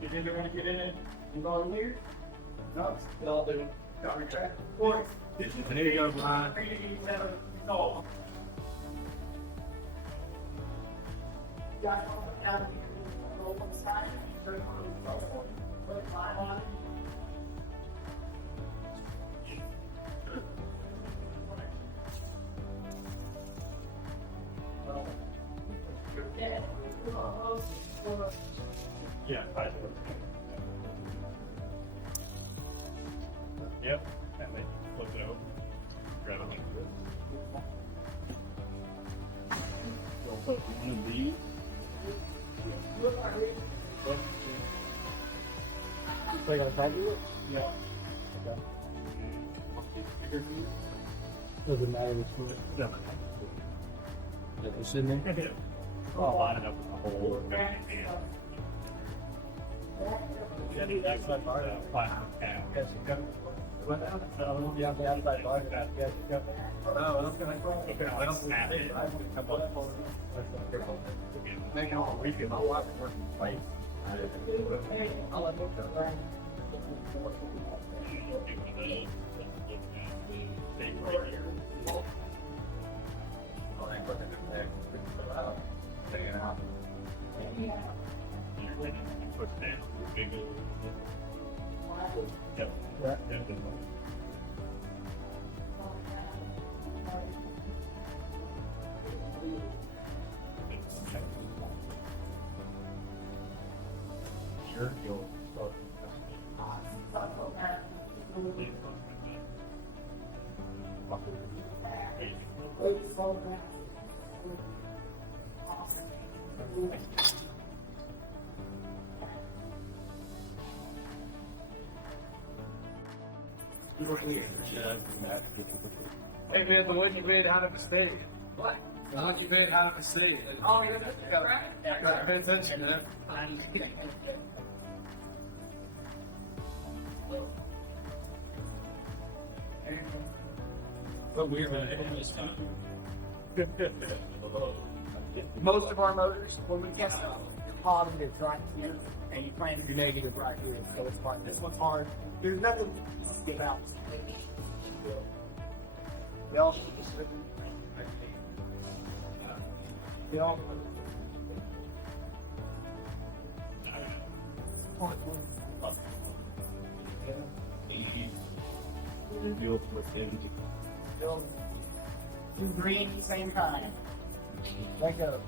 You think they're going to get in it and go in here? No, they'll do. Got your track. And there you go, Brian. No. Yeah, I do. Yep, that way. Flip it over. Grab it like this. Don't put one of these. Wait, on top of it? Yeah. Okay. Bigger view? Doesn't matter which one. No. It's in there? I'll line it up with the whole. That's like 5 pounds. Yes, you go. No, you have the outside bar. Yes, you go. Oh, that's gonna go. Okay, let's snap it. Make it all weekend. My wife is working late. I'll let them go. Push down. Big. Yep. Yep. Sure, you'll start. Hey man, the one you made out of a state. What? The one you made out of a state. Oh, you're good to go, right? Yeah, pay attention, man. But we're gonna this time. Most of our motors, when we test them, you're positive right here, and you plan to be negative right here. So it's hard. This one's hard. There's nothing to stick out. Bill. Bill. Deal with him. Bill. Two green, same time. Let go.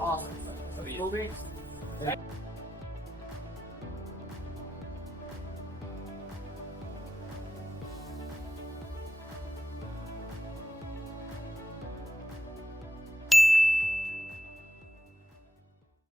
Awesome. Moving.